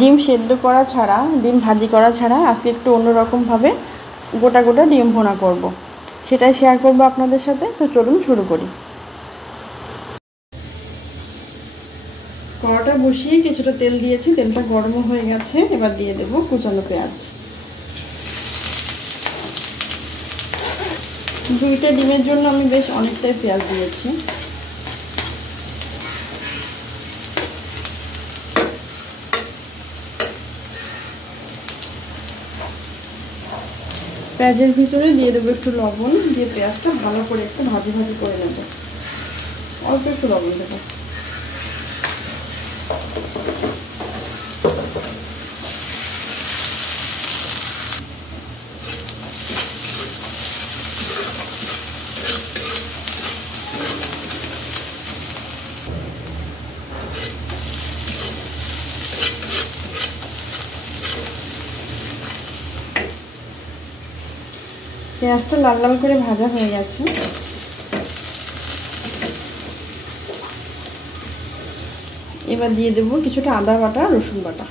ডিম সেদ্ধ করা ছাড়া, ডিম ভাজি করা ছাড়া আজকে একটু অন্যরকমভাবে গোটা গোটা ডিম ভুনা করব, সেটাই শেয়ার করব আপনাদের সাথে। তো চলুন শুরু করি। কড়াটা বসিয়ে কিছুটা তেল দিয়েছি, তেলটা গরম হয়ে গেছে। এবার দিয়ে দেব কুচানো পেঁয়াজ। 2টা ডিমের জন্য আমি বেশ অনেকটাই পেঁয়াজ দিয়েছি। পেঁয়াজের ভিতরে দিয়ে দেবো একটু লবণ, দিয়ে পেঁয়াজটা ভালো করে একটু ভাজি ভাজি করে নেব। অল্প একটু লবণ দেবো। পেঁয়াজটা লাল লাল করে ভাজা হয়ে গেছে। এবার দিয়ে দেবো কিছুটা আদা বাটা, রসুন বাটা।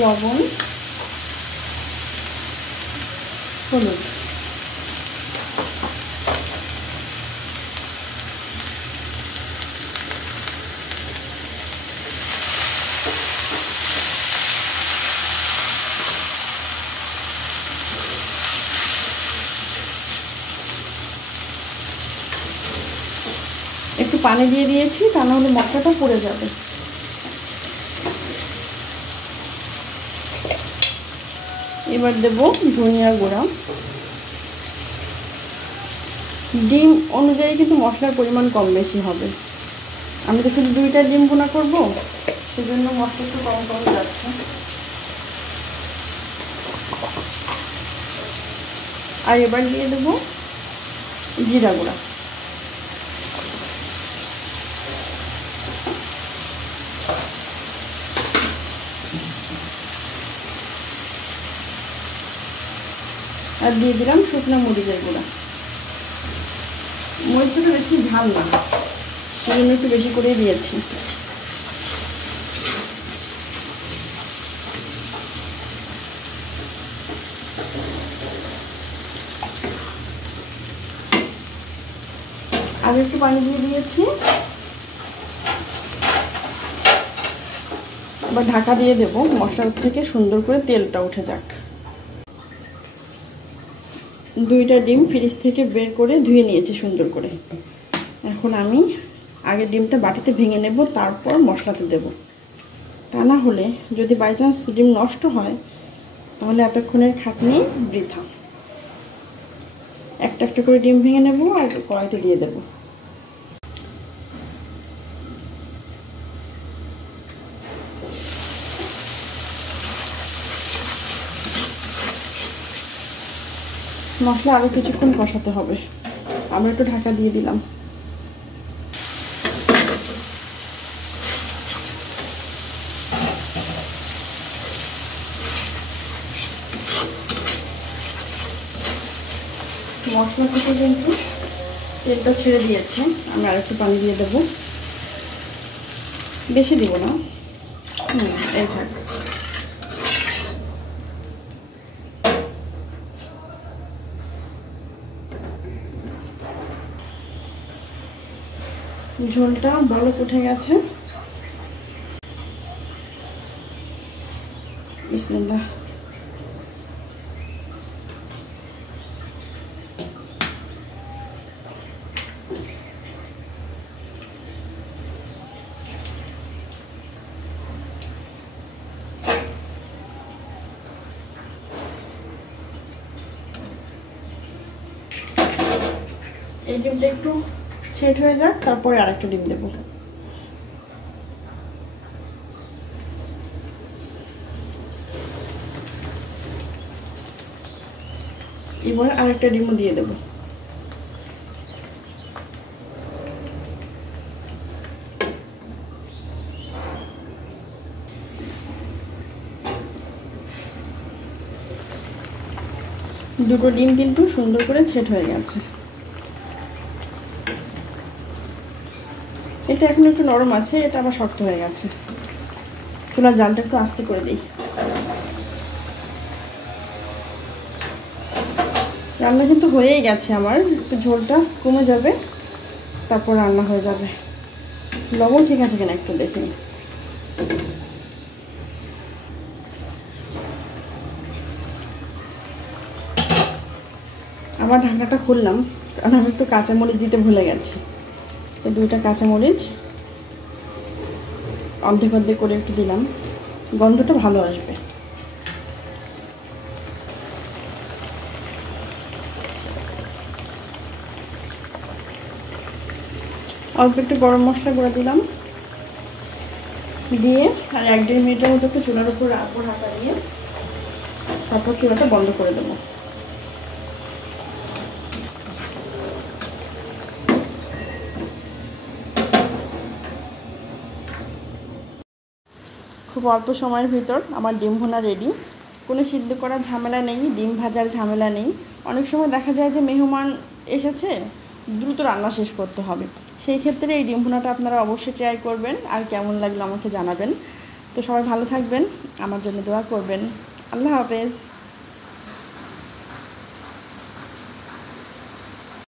লবণ, হলুদ। একটু পানি দিয়ে দিয়েছি, তা নাহলে মশলাটা পুড়ে যাবে। এবার দেব ধনিয়া গুঁড়া। ডিম অনুযায়ী কিন্তু মশলার পরিমাণ কম বেশি হবে। আমি তো শুধু 2টা ডিম ভুনা করব, সেজন্য মশলা একটু কম কম যাচ্ছে। আর এবার দিয়ে দেব জিরা গুঁড়া। আর দিয়ে দিলাম শুকনো মরিচের গুঁড়া। মরিচটা বেশি ঝাল না, সেজন্য একটু বেশি করে দিয়েছি। আর একটু পানি দিয়ে দিয়েছি। এবার ঢাকা দিয়ে দেব, মশলার থেকে সুন্দর করে তেলটা উঠে যাক। 2টা ডিম ফ্রিজ থেকে বের করে ধুয়ে নিয়েছি সুন্দর করে। এখন আমি আগে ডিমটা বাটিতে ভেঙে নেব, তারপর মশলাতে দেব। তা না হলে যদি বাই চান্স ডিম নষ্ট হয়, তাহলে এতক্ষণের খাটনি বৃথা। একটা একটা করে ডিম ভেঙে নেব আর কড়াইতে দিয়ে দেব। মশলা আরও কিছুক্ষণ কষাতে হবে। আমরা একটু ঢাকা দিয়ে দিলাম। মশলা থেকে কিন্তু তেলটা ছেড়ে দিয়েছে। আমি আরেকটু পানি দিয়ে দেবো, বেশি দিব না। এই থাক। ঝোলটা ভালো উঠে গেছে। বিসমিল্লাহ। এই ডিমটা একটু সেট হয়ে যাক, তারপরে আরেকটা ডিম দেবো। এবারে আরেকটা ডিমও দিয়ে দেবো। দুটো ডিম কিন্তু সুন্দর করে সেট হয়ে গেছে। এটা এখন একটু নরম আছে, এটা আবার শক্ত হয়ে গেছে। চুলার জালটা একটু আস্তে করে দিই। রান্না কিন্তু হয়েই গেছে আমার, একটু ঝোলটা কমে যাবে, তারপর রান্না হয়ে যাবে। লবণ ঠিক আছে কিনা একটু দেখে নিই। আবার ঢাকনাটা খুললাম, কারণ আমি একটু কাঁচামরিচ দিতে ভুলে গেছি। তো 2টা কাঁচামরিচ অর্ধেক অর্ধেক করে একটু দিলাম, গন্ধটা ভালো আসবে। অল্প একটু গরম মশলা করে দিলাম, দিয়ে আর 1-1.5 মিনিটের মতো একটু চুলার উপর রাখবো ঢাকা দিয়ে, তারপর চুলাটা বন্ধ করে দেবো। খুব অল্প সময়ের ভিতর আমার ডিম ভুনা রেডি। কোনো সিদ্ধ করার ঝামেলা নেই, ডিম ভাজার ঝামেলা নেই। অনেক সময় দেখা যায় যে মেহমান এসেছে, দ্রুত রান্না শেষ করতে হবে, সেই ক্ষেত্রে এই ডিম ভুনাটা আপনারা অবশ্যই ট্রাই করবেন, আর কেমন লাগলো আমাকে জানাবেন। তো সবাই ভালো থাকবেন, আমার জন্য দোয়া করবেন। আল্লাহ হাফেজ।